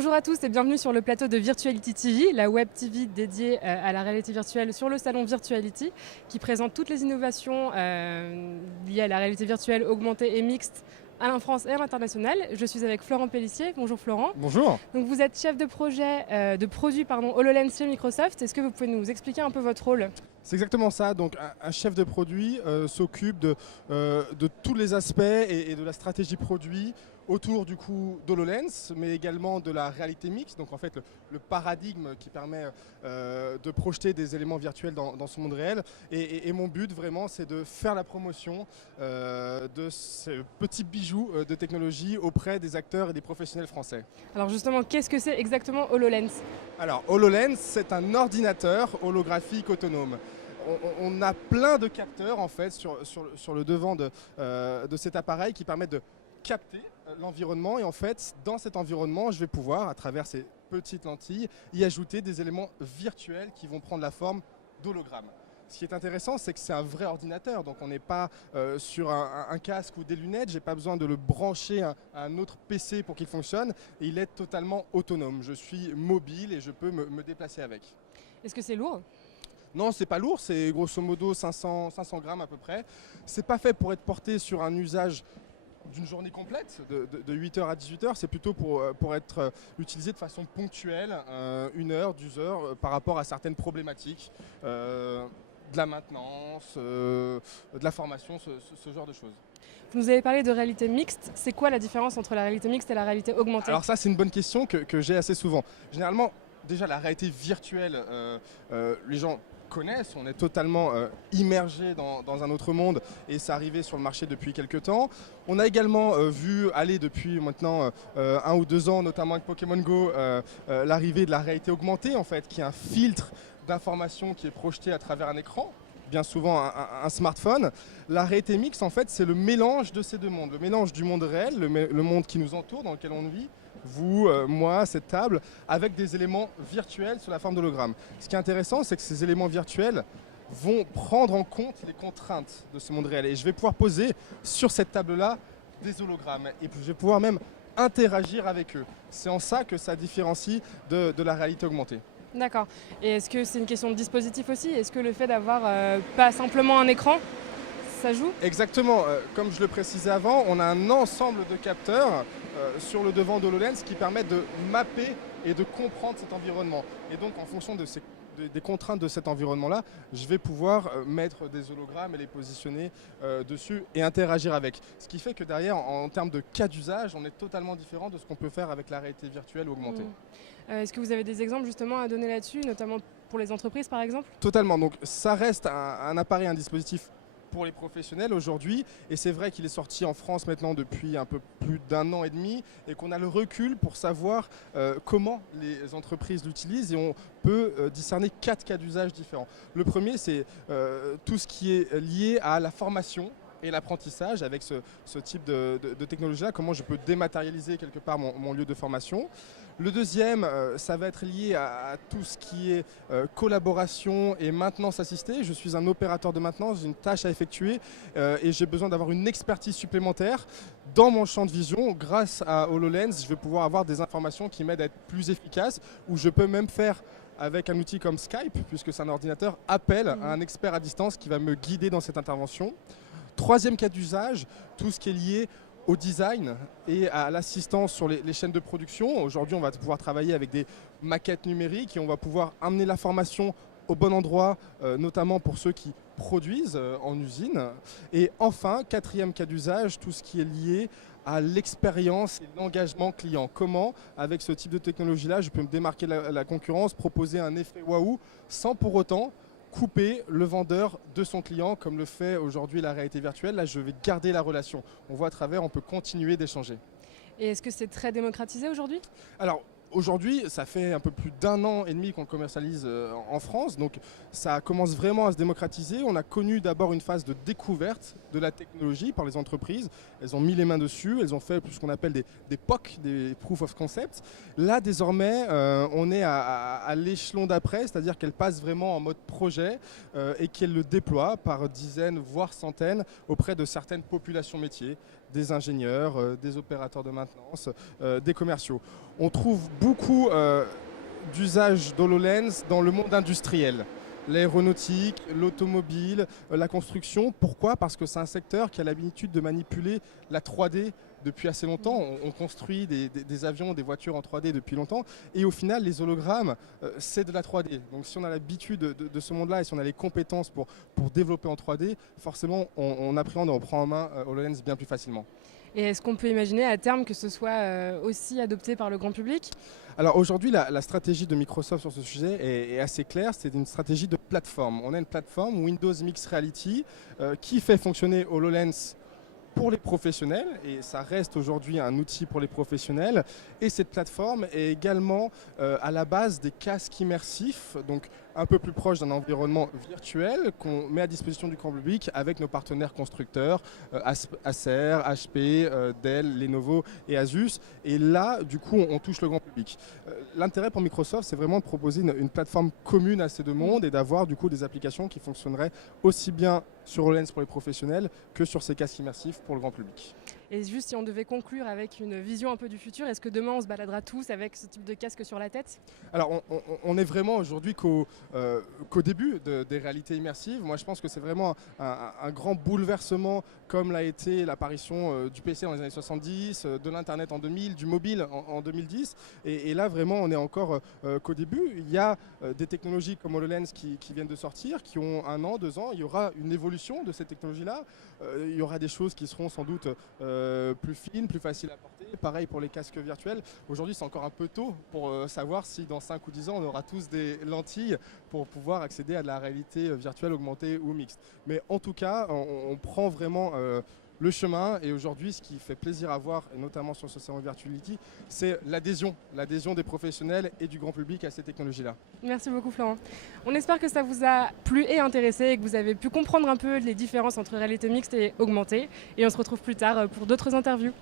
Bonjour à tous et bienvenue sur le plateau de Virtuality TV, la web TV dédiée à la réalité virtuelle sur le salon Virtuality, qui présente toutes les innovations liées à la réalité virtuelle augmentée et mixte à la France et à l'international. Je suis avec Florent Pellissier. Bonjour Florent. Bonjour. Donc vous êtes chef de projet de produit HoloLens chez Microsoft. Est-ce que vous pouvez nous expliquer un peu votre rôle ? C'est exactement ça. Donc, un chef de produit s'occupe de tous les aspects et de la stratégie produit autour du coup d'HoloLens, mais également de la réalité mixte. Donc en fait, le paradigme qui permet de projeter des éléments virtuels dans ce monde réel. Et mon but vraiment, c'est de faire la promotion de ce petit bijou de technologie auprès des acteurs et des professionnels français. Alors justement, qu'est-ce que c'est exactement HoloLens ? Alors HoloLens, c'est un ordinateur holographique autonome. On a plein de capteurs en fait sur le devant de cet appareil qui permettent de capter l'environnement, et en fait dans cet environnement je vais pouvoir à travers ces petites lentilles y ajouter des éléments virtuels qui vont prendre la forme d'hologrammes. Ce qui est intéressant, c'est que c'est un vrai ordinateur, donc on n'est pas sur un casque ou des lunettes, j'ai pas besoin de le brancher à un autre PC pour qu'il fonctionne, et il est totalement autonome. Je suis mobile et je peux me déplacer avec. Est-ce que c'est lourd ? Non, c'est pas lourd, c'est grosso modo 500 grammes à peu près. C'est pas fait pour être porté sur un usage d'une journée complète, de 8h à 18h, c'est plutôt pour être utilisé de façon ponctuelle, 1 heure, 12 heures, par rapport à certaines problématiques, de la maintenance, de la formation, ce genre de choses. Vous nous avez parlé de réalité mixte. C'est quoi la différence entre la réalité mixte et la réalité augmentée ? Alors ça, c'est une bonne question que j'ai assez souvent. Généralement, déjà la réalité virtuelle, les gens connaissent, on est totalement immergé dans un autre monde, et c'est arrivé sur le marché depuis quelques temps. On a également vu aller depuis maintenant 1 ou 2 ans, notamment avec Pokémon Go, l'arrivée de la réalité augmentée en fait, qui est un filtre d'information qui est projeté à travers un écran, bien souvent un smartphone. La réalité mixte en fait, c'est le mélange de ces deux mondes, le mélange du monde réel, le monde qui nous entoure, dans lequel on vit, vous, moi, cette table, avec des éléments virtuels sous la forme d'hologramme. Ce qui est intéressant, c'est que ces éléments virtuels vont prendre en compte les contraintes de ce monde réel. Et je vais pouvoir poser sur cette table-là des hologrammes. Et puis je vais pouvoir même interagir avec eux. C'est en ça que ça différencie de la réalité augmentée. D'accord. Et est-ce que c'est une question de dispositif aussi ? Est-ce que le fait d'avoir pas simplement un écran, ça joue ? Exactement. Comme je le précisais avant, on a un ensemble de capteurs sur le devant d'HoloLens qui permettent de mapper et de comprendre cet environnement. Et donc en fonction des contraintes de cet environnement-là, je vais pouvoir mettre des hologrammes et les positionner dessus et interagir avec. Ce qui fait que derrière, en termes de cas d'usage, on est totalement différent de ce qu'on peut faire avec la réalité virtuelle ou augmentée. Est-ce que vous avez des exemples justement à donner là-dessus, notamment pour les entreprises par exemple ? Totalement. Donc ça reste un appareil, un dispositif pour les professionnels aujourd'hui, et c'est vrai qu'il est sorti en France maintenant depuis un peu plus d'1 an et demi, et qu'on a le recul pour savoir comment les entreprises l'utilisent, et on peut discerner 4 cas d'usage différents. Le premier, c'est tout ce qui est lié à la formation et l'apprentissage avec ce type de technologie-là, comment je peux dématérialiser quelque part mon lieu de formation. Le deuxième, ça va être lié à tout ce qui est collaboration et maintenance assistée. Je suis un opérateur de maintenance, j'ai une tâche à effectuer et j'ai besoin d'avoir une expertise supplémentaire dans mon champ de vision. Grâce à HoloLens, je vais pouvoir avoir des informations qui m'aident à être plus efficace, ou je peux même faire avec un outil comme Skype, puisque c'est un ordinateur, appel à un expert à distance qui va me guider dans cette intervention. Troisième cas d'usage, tout ce qui est lié au design et à l'assistance sur les chaînes de production. Aujourd'hui, on va pouvoir travailler avec des maquettes numériques et on va pouvoir amener l'information au bon endroit, notamment pour ceux qui produisent en usine. Et enfin, 4e cas d'usage, tout ce qui est lié à l'expérience et l'engagement client. Comment, avec ce type de technologie-là, je peux me démarquer la concurrence, proposer un effet waouh sans pour autant couper le vendeur de son client, comme le fait aujourd'hui la réalité virtuelle. Là, je vais garder la relation. On voit à travers, on peut continuer d'échanger. Et est-ce que c'est très démocratisé aujourd'hui ? Alors, aujourd'hui, ça fait un peu plus d'1 an et demi qu'on le commercialise en France, donc ça commence vraiment à se démocratiser. On a connu d'abord une phase de découverte de la technologie par les entreprises. Elles ont mis les mains dessus, elles ont fait ce qu'on appelle des POC, des Proof of Concept. Là, désormais, on est à l'échelon d'après, c'est-à-dire qu'elles passent vraiment en mode projet et qu'elles le déploient par dizaines, voire centaines, auprès de certaines populations métiers, des ingénieurs, des opérateurs de maintenance, des commerciaux. on trouve beaucoup d'usage d'HoloLens dans le monde industriel. L'aéronautique, l'automobile, la construction. Pourquoi? Parce que c'est un secteur qui a l'habitude de manipuler la 3D depuis assez longtemps. On construit des avions, des voitures en 3D depuis longtemps. Et au final, les hologrammes, c'est de la 3D. Donc si on a l'habitude de ce monde-là et si on a les compétences pour développer en 3D, forcément, on appréhende et on prend en main HoloLens bien plus facilement. Et est-ce qu'on peut imaginer à terme que ce soit aussi adopté par le grand public? Alors aujourd'hui, la stratégie de Microsoft sur ce sujet est assez claire. C'est une stratégie de plateforme. On a une plateforme Windows Mixed Reality qui fait fonctionner HoloLens pour les professionnels, et ça reste aujourd'hui un outil pour les professionnels. Et cette plateforme est également à la base des casques immersifs, donc un peu plus proche d'un environnement virtuel qu'on met à disposition du grand public avec nos partenaires constructeurs, Acer, HP, Dell, Lenovo et Asus. Et là, du coup, on touche le grand public. L'intérêt pour Microsoft, c'est vraiment de proposer une plateforme commune à ces deux mondes et d'avoir du coup des applications qui fonctionneraient aussi bien sur HoloLens pour les professionnels que sur ces casques immersifs pour le grand public. Et juste si on devait conclure avec une vision un peu du futur, est-ce que demain on se baladera tous avec ce type de casque sur la tête? Alors on est vraiment aujourd'hui qu'au début des réalités immersives. Moi je pense que c'est vraiment un grand bouleversement comme l'a été l'apparition du PC dans les années 70, de l'internet en 2000, du mobile en 2010. Et là vraiment on est encore qu'au début. Il y a des technologies comme HoloLens qui viennent de sortir, qui ont 1 an, 2 ans. Il y aura une évolution de ces technologies-là. Il y aura des choses qui seront sans doute plus fines, plus faciles à porter. Pareil pour les casques virtuels. Aujourd'hui, c'est encore un peu tôt pour savoir si dans 5 ou 10 ans, on aura tous des lentilles pour pouvoir accéder à de la réalité virtuelle augmentée ou mixte. Mais en tout cas, on prend vraiment le chemin, et aujourd'hui ce qui fait plaisir à voir, et notamment sur ce salon Virtuality, c'est l'adhésion des professionnels et du grand public à ces technologies-là. Merci beaucoup Florent. On espère que ça vous a plu et intéressé et que vous avez pu comprendre un peu les différences entre réalité mixte et augmentée. Et on se retrouve plus tard pour d'autres interviews.